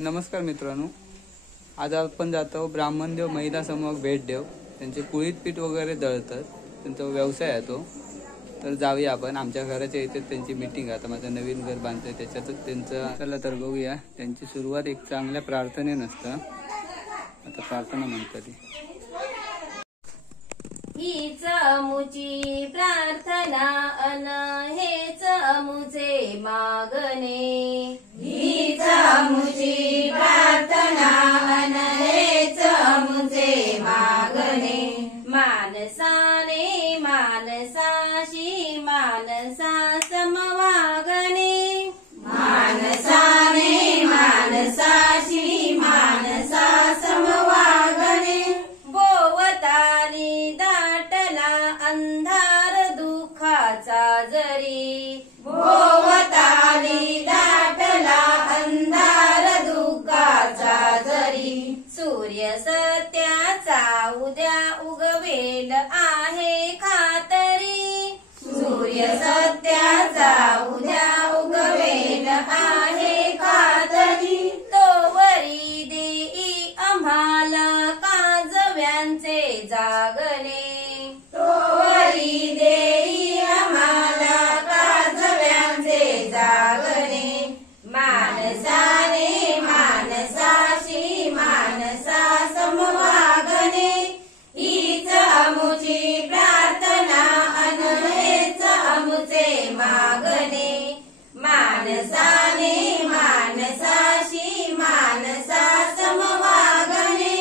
नमस्कार मित्रांनो, आज आपण जातो ब्राह्मणदेव महिला समूहाक भेट देऊ। त्यांचे कुळीत पीठ वगैरे दळतात, त्यांचा व्यवसाय आहे तो। तर जाऊया आपण, आमच्या घराच्या इथे त्यांची मीटिंग आहे। आता माझं नवीन घर बांधतोय त्याच्यातच त्यांचं, चला तर बघूया। त्यांची सुरुवात एक चांगल्या प्रार्थनेने नसतं, आता प्रार्थना म्हणतात। हीच अमुची प्रार्थना अन हेच अमुचे मागणे। हीच अमुची प्रार्थना अन हेच अमुचे मागणे। मानसाने मानसाशी मानसा समवागणे। मानसाने मानसाशी मानसा समवागणे। बोवताली दाटला अंधार दुःखाचा जरी। भोवताली दाटला अंधार दुःखाचा जरी। सूर्य सत्याचा उद्या उगवेल आहे खातरी। सूर्य सत्याचा उद्या उगवेल आहे खातरी। तोवरी देई आम्हाला काजव्यांचे जागणे। तोवरी देई आम्हाला काजव्यांचे जागणे। मानसाने मानसाशी मानसा समवागणे। हीच अमुची प्रार्थना अन हेच अमुचे मागणे। मानसाने मानसाशी मानसा समवागणे।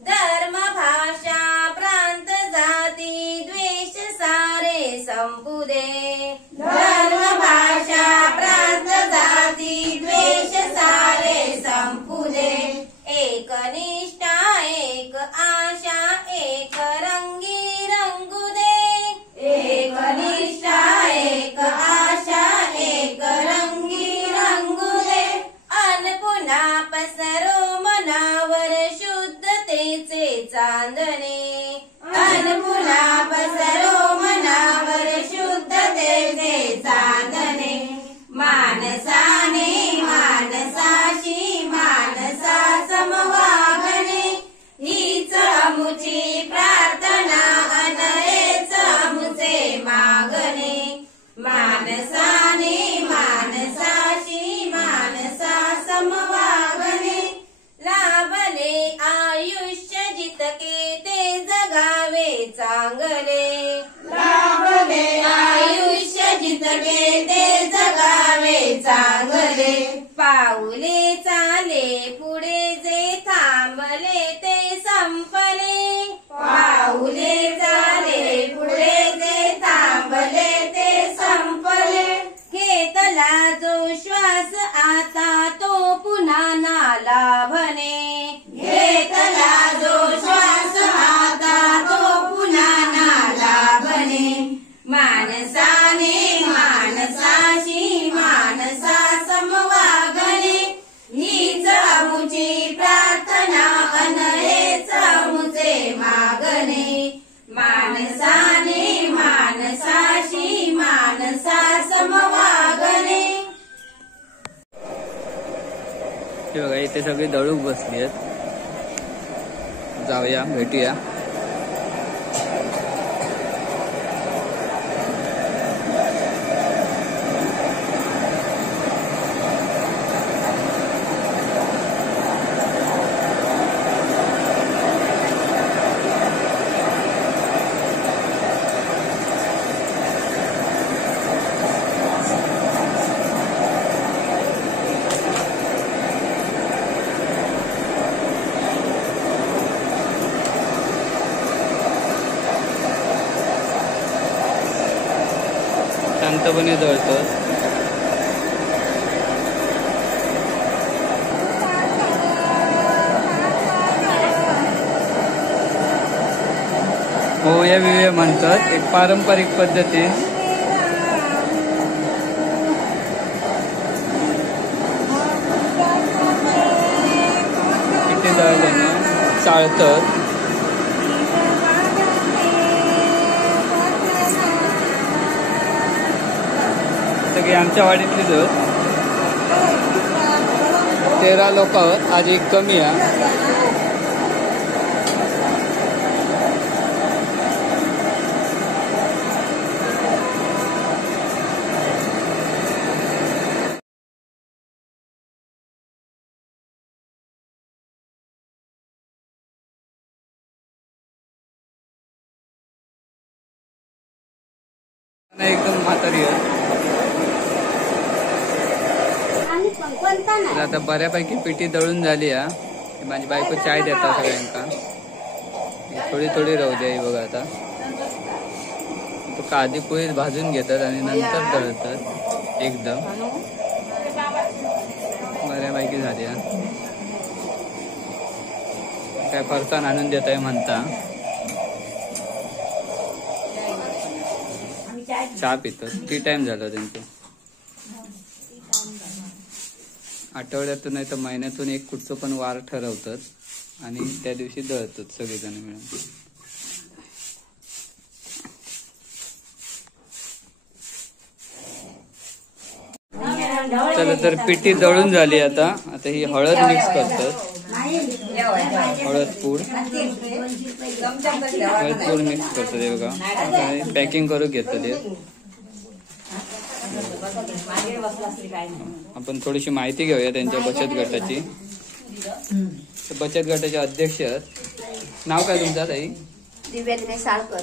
धर्म भाषा प्रांत जाती द्वेष सारे संपू दे। धर्म भाषा प्रांत जाती द्वेष सारे संपू दे। एक निष्ठा एक आशा एक रंगी रंगू दे। एक निष्ठा एक आशा एक रंगी रंगू दे। अन पुन्हा पसरो मनावर शुद्धतेचे चांदणे। अन पुन्हा पसरो मनावर शुद्धतेचे चांदणे। मानसाने मानसाशी मानसा समवागणे। हीच अमुची प्रार्थना अन हेच अमुचे मागणे। मानसाने मानसाशी मानसा समवागणे। लाभले आयुष्य जितके ते जगावे चांगले। लाभले आयुष्य जितके ते जगावे चांगले। पाऊले चाले पुढे जे थांबले ते संपले। पाऊले चाले पुढे जे थांबले ते संपले। घेतला जो श्वास आता तो पुन्हा ना लाभणे। घेतला जो श्वास आता तो पुन्हा ना लाभणे। मानसाने मानसाशी मानसा समवागणे। हीच अमुची प्रार्थना अन हेच अमुचे मागणे। मानसाने मानसाशी मानसा समवागणे। हे बघा, इथे सगळे दळूक बसली आहेत। जाऊया, भेटूया। शांतपणे दळतात। होया विवे म्हणतात, एक पारंपरिक पद्धती। इथे दळल्याने चाळतात। सगळी आमच्या वाडीतलीच आहेत। 13 लोक आहोत, आज एक कमी आहे. एकदम म्हातारी आहे. तर आता बऱ्यापैकी पिठी दळून झाली आहे. माझी बायको चाय देतात सगळ्यांका. थोडी थोडी राहू द्या. बघा आता तो आधी पोळी भाजून घेतात आणि नंतर दळतात. एकदम बऱ्यापैकी झाली आहे. काय फरसाण आणून देत आहे म्हणता. चहा पितात. टी टाइम झाला त्यांचं. आठवड्यातून नाही तर महिन्यातून एक कुठचं पण वार ठरवतात आणि त्या दिवशी दळतात सगळेजण मिळून. चला तर पिठी दळून झाली. आता आता ही हळद मिक्स करतात. हळद पूड मिक्स करतात. हे बघा पॅकिंग करून घेतात. आपण थोडीशी माहिती घेऊया त्यांच्या बचत गटाची. बचत गटाचे अध्यक्ष नाव काय तुमचं ताई? दिव्या दिनेश साळकर.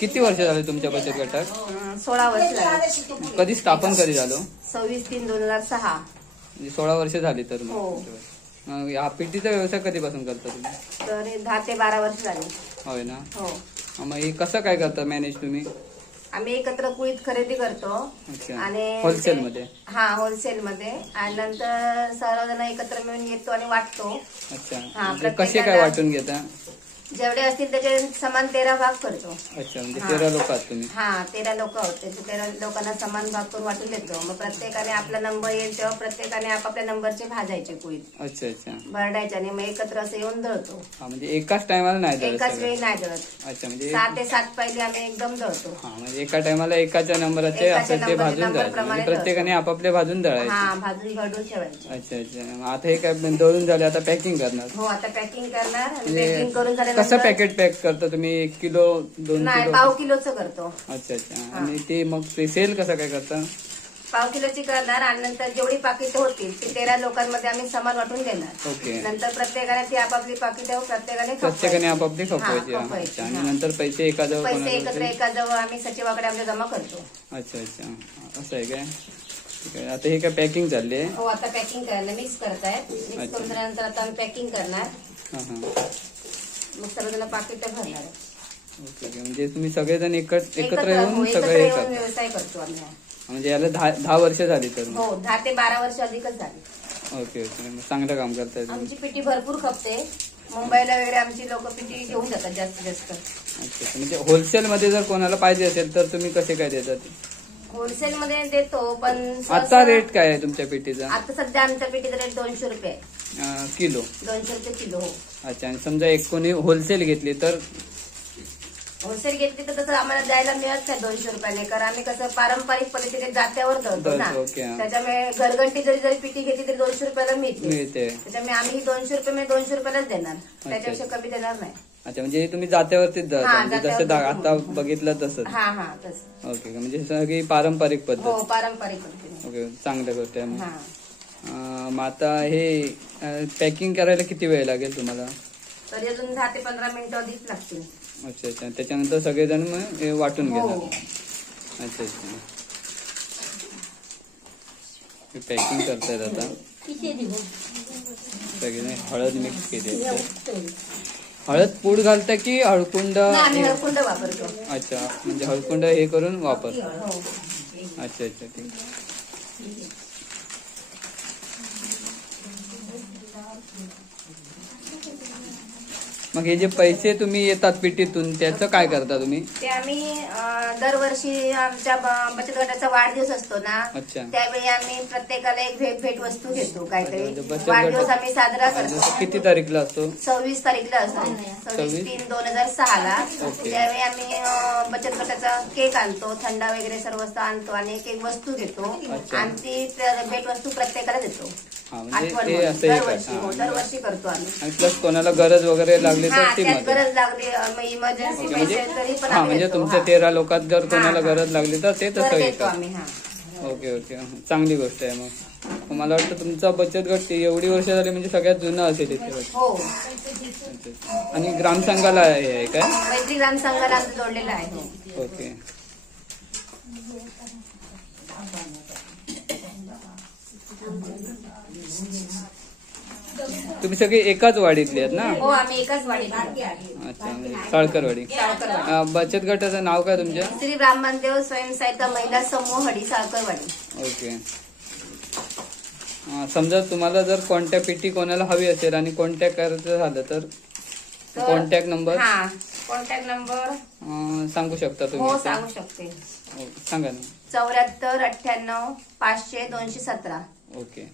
किती वर्ष झाले तुमच्या बचत गटात? 16 वर्ष झाली. कधी स्थापन कधी झालं? 26/3/2006. म्हणजे 16 वर्ष झाली. तर मग हा पिठीचा व्यवसाय कधीपासून करता तुम्ही? तर 10 ते 12 वर्ष झाली. होय ना. हो. मग हे कसं काय करता मॅनेज तुम्ही? आम्ही एकत्र कुळीत खरेदी करतो आणि होलसेल मध्ये. हा होलसेल मध्ये आणि नंतर सर्वजण एकत्र मिळून येतो आणि वाटतो. अच्छा. कसे काय वाटून घेता? जेवढे असतील त्याचे समान 13 भाग करतो. अच्छा. म्हणजे 13 लोक आहात तुम्ही? हा 13 लोक आहोत. त्याचे 13 लोकांना समान भाग करून वाटून देतो. मग प्रत्येकाने आपला नंबर येईल तेव्हा प्रत्येकाने आपापल्या नंबरचे भाजायचे कुळीत. अच्छा अच्छा. भरडायचे आणि मग एकत्र असं येऊन दळतो. म्हणजे एकाच टायमाला नाही दळत? एकाच वेळी नाही दळत. अच्छा. म्हणजे 6 ते 7 पहिले आम्ही एकदम दळतो. हा म्हणजे एका टायमाला एकाच्या नंबराचे असं ते भाजून द्यायचे. प्रत्येकाने आपापले भाजून दळायचे. हा भाजून भरडून ठेवायचे. अच्छा अच्छा. आता हे काय दळून झाले. आता पॅकिंग करणार? हो आता पॅकिंग करणार. पॅकिंग करून झाल्यानंतर कसं पॅकेट पॅक करता तुम्ही? 1 किलो 2 नाही किलो? पाव किलोचं करतो. अच्छा अच्छा. आणि ते मग ते सेल कसं काय करता? पाव किलोची करणार आणि नंतर जेवढी पाकिटं होतील ती 13 लोकांमध्ये आम्ही समान वाटून देणार. ओके. नंतर प्रत्येकाने ती आपापली पाकिटं प्रत्येकाने आपापली खपवायची आणि नंतर पैसे एखादं पैसे एकत्र एकाजवळ आम्ही सचिवाकडे आमच्या जमा करतो. अच्छा अच्छा. असं आहे काय? ठीक आहे. आता हे काय पॅकिंग चालली आहे? हो आता पॅकिंग करायला मिक्स करतायत. मिक्स करून झाल्यानंतर आता आम्ही पॅकिंग करणार. मग सर्वजण पाकिटं भरणार. ओके. म्हणजे तुम्ही सगळेजण एकत्र एकत्र येऊन सगळे येऊन व्यवसाय करतो आम्ही. म्हणजे याला 10 वर्ष झाली तर? हो 10 ते 12 वर्ष अधिकच झाली. Okay okay. चांगलं काम करताय. आमची पिठी भरपूर खपते. मुंबईला वगैरे आमची लोक पिठी घेऊन जातात जास्तीत जास्त. अच्छा. म्हणजे होलसेल मध्ये जर कोणाला पाहिजे असेल तर तुम्ही कसे काय देतात? होलसेल मध्ये देतो पण आता रेट काय आहे तुमच्या पिठीचा? आता सध्या आमच्या पिठीचा रेट 200 रुपये आहे. किलो? 200 रुपये किलो. हो. अच्छा. आणि समजा एक कोणी होलसेल घेतली तर? होलसेल घेतली तर तसं आम्हाला द्यायला मिळत नाही 200 रुपयाने. कारण आम्ही कसं पारंपरिक पद्धतीने जात्यावर दळतो ना. त्याच्यामुळे घरघंटी जरी पिठी घेतली तरी 200 रुपयाला मिळते. त्याच्यामुळे आम्ही 200 रुपये 200 रुपयालाच देणार. त्याच्यापेक्षा कमी देणार नाही. अच्छा. म्हणजे तुम्ही जात्यावरतीच दळता जसं आता बघितलं तसं? हा हा तसं. ओके. म्हणजे सगळी पारंपरिक पद्धत? हो पारंपरिक पद्धतीने. ओके. चांगल्या गोष्ट आहे. मग आता हे पॅकिंग करायला किती वेळ लागेल तुम्हाला? तरी अजून 10 ते 15 मिनिटं अधिक लागतील. अच्छा अच्छा. त्याच्यानंतर सगळेजण मग हे वाटून घेणार? अच्छा अच्छा. पॅकिंग करतायत आता सगळे. हळद मिक्स केली. हळद पूड घालता की हळकुंड? हळकुंड वापरतो. अच्छा. म्हणजे हळकुंड हे करून वापर. अच्छा अच्छा. ठीक. मग हे जे पैसे तुम्ही येतात पिठीतून त्याचं काय करता तुम्ही? ते आम्ही दरवर्षी आमच्या बचत गटाचा वाढदिवस असतो ना. अच्छा. त्यावेळी आम्ही प्रत्येकाला एक भेट वस्तू घेतो. काहीतरी वाढदिवस आम्ही साजरा करतो. किती तारीखला असतो? 26 तारीखला असतो. 26/3/2006 ला. त्यावेळी आम्ही बचत गटाचा केक आणतो. थंडा वगैरे सर्व आणतो आणि एक वस्तू घेतो आणि ती भेट वस्तू प्रत्येकाला देतो. म्हणजे आठवण ते म्हणून. असं हे दरवर्षी हो, दरवर्षी करतो आम्ही. आणि प्लस कोणाला गरज वगैरे लागली तर ती त्यात मदत. गरज लागली इमर्जन्सी म्हणजे पैसे तरी पण हा आम्ही म्हणजे देतो. तुमच्या हा. 13 लोकात जर कोणाला हा. गरज लागली तर ते तर तसं हे देतो करतात. आम्ही. हा. ओके ओके चांगली गोष्ट आहे मग. मला वाटतं तुमचा बचत गट एवढी वर्ष झाली म्हणजे सगळ्यात जुना असेल इथे गट. हो. आणि ग्रामसंघाला हे आहे काय? मैत्री ग्राम संघाला आमचं जोडलेलं आहे. ओके. तुम्ही सगळे एकाच वाडीतले आहेत ना? हो आम्ही एकाच वाडीत. अच्छा म्हणजे साळकरवाडी. बचत गटाचं नाव काय तुमच्या? श्री ब्राह्मणदेव स्वयंसहायता महिला समूह हडी साळकरवाडी. ओके. समजा तुम्हाला जर कॉन्टॅक्ट पेटी कोणाला हवी असेल आणि कॉन्टॅक्ट करायचं झालं तर कॉन्टॅक्ट नंबर कॉन्टॅक्ट नंबर सांगू शकता तुम्ही? हो सांगू शकते. सांगा ना. 74 98 500 217. ओके.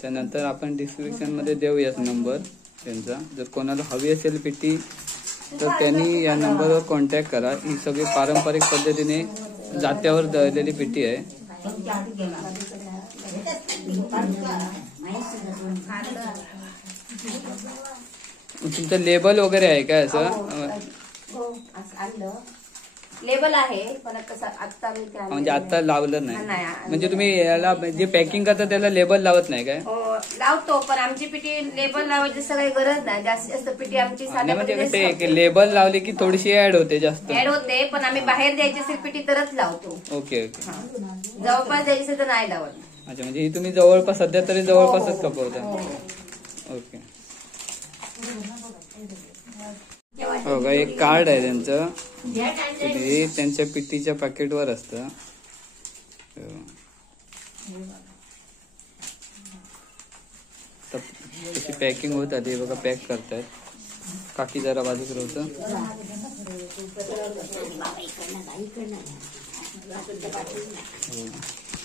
त्यानंतर आपण डिस्क्रिप्शन मध्ये देऊयात नंबर त्यांचा. जर कोणाला हवी असेल पेटी तर त्यांनी या नंबरवर कॉन्टॅक्ट करा. ही सगळी पारंपरिक पद्धतीने जात्यावर दळलेली पेटी आहे. तुमचं लेबल वगैरे आहे काय असं? लेबल आहे पण कसं आता म्हणजे आता लावलं नाही. म्हणजे तुम्ही याला जे पॅकिंग करता त्याला लेबल लावत नाही काय? लावतो पण आमची पिठी लेबल लावायची सगळी गरज नाही. जास्तीत जास्त पिठी आमची म्हणजे लेबल लावली की थोडीशी ऍड होते जास्त. ऍड होते पण आम्ही बाहेर द्यायची असेल पिठी तरच लावतो. Okay okay. जवळपास द्यायची असेल तर नाही लावत. अच्छा म्हणजे ही तुम्ही जवळपास सध्या तरी जवळपासच खपवता. ओके. हो का. एक कार्ड आहे त्यांचं. हे त्यांच्या पिठीच्या पॅकेटवर असतं. तशी पॅकिंग होत आली बघा. पॅक करतायत. काकी जरा बाजूक होतं.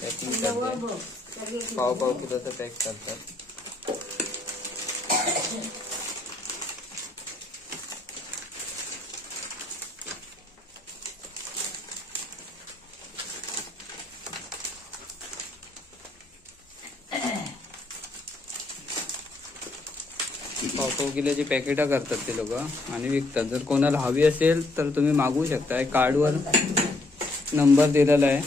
पॅकिंग करते. पाव किलोचं पॅक करतात. पाव किलोची पॅकेटा करतात ते लोक आणि विकतात. जर कोणाला हवी असेल तर तुम्ही मागवू शकता. कार्डवर नंबर दिलेला आहे.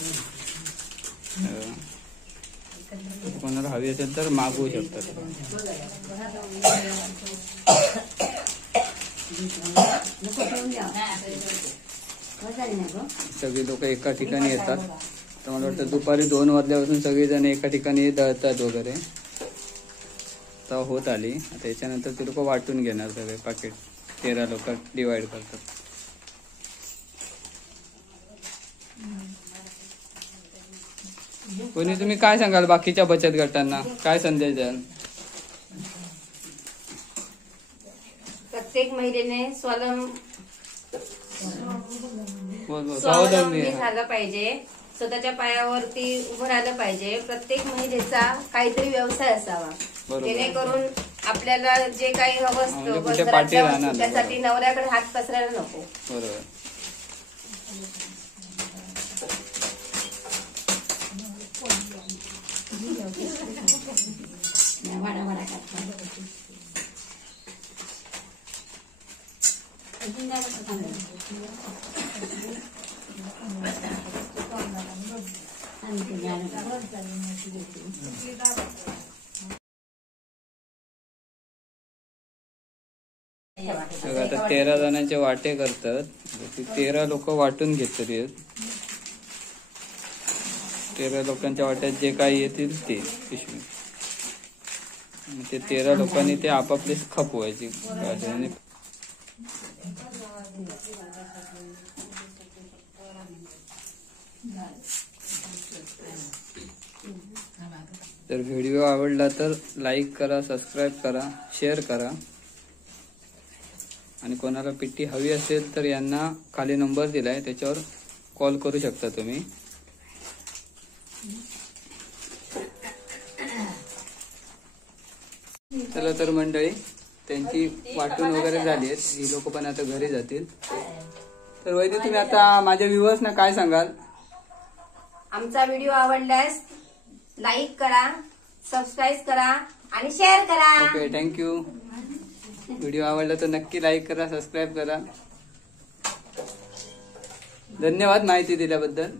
कोणाला हवी असेल तर मागवू शकतात. सगळी लोक एका ठिकाणी येतात. तर मला वाटतं दुपारी 2 वाजल्यापासून सगळेजण एका ठिकाणी दळतात वगैरे. तर होत आली. आता याच्यानंतर ते लोक वाटून घेणार सगळे पाकिट. 13 लोक डिवाइड करतात. कोणी तुम्ही काय सांगाल बाकीच्या बचत गटांना? काय संदेश द्याल? प्रत्येक महिलेने स्वावलंबी झालं पाहिजे. स्वतःच्या पायावरती उभं राहिलं पाहिजे. प्रत्येक महिलेचा काहीतरी व्यवसाय असावा. जेणेकरून आपल्याला जे काही हवं असतं त्यासाठी नवऱ्याकडे हात पसरायला नको. बरोबर. आता 13 जणांचे वाटे करतात. 13 लोक वाटून घेतली. 13 लोकांच्या वाट्यात जे काही येतील ते पिशवी. ते 13 लोकांनी ते आपापले खपवायचे. तर व्हिडिओ आवडला तर लाईक करा, सबस्क्राईब करा, शेअर करा. आणि कोणाला पिट्टी हवी असेल तर यांना खाली नंबर दिलाय त्याच्यावर कॉल करू शकता तुम्ही. चला तर मंडळी त्यांची वाटून वगैरे झाली आहेत. ही लोक पण आता घरी जातील. तर वैद्य तुम्ही आता माझ्या व्ह्युअर्सना काय सांगाल? आमचा व्हिडिओ आवडल्यास लाईक करा, सबस्क्राईब करा आणि शेअर करा. Okay, thank you. व्हिडिओ आवडला तर नक्की लाईक करा, सबस्क्राईब करा. धन्यवाद माहिती दिल्याबद्दल.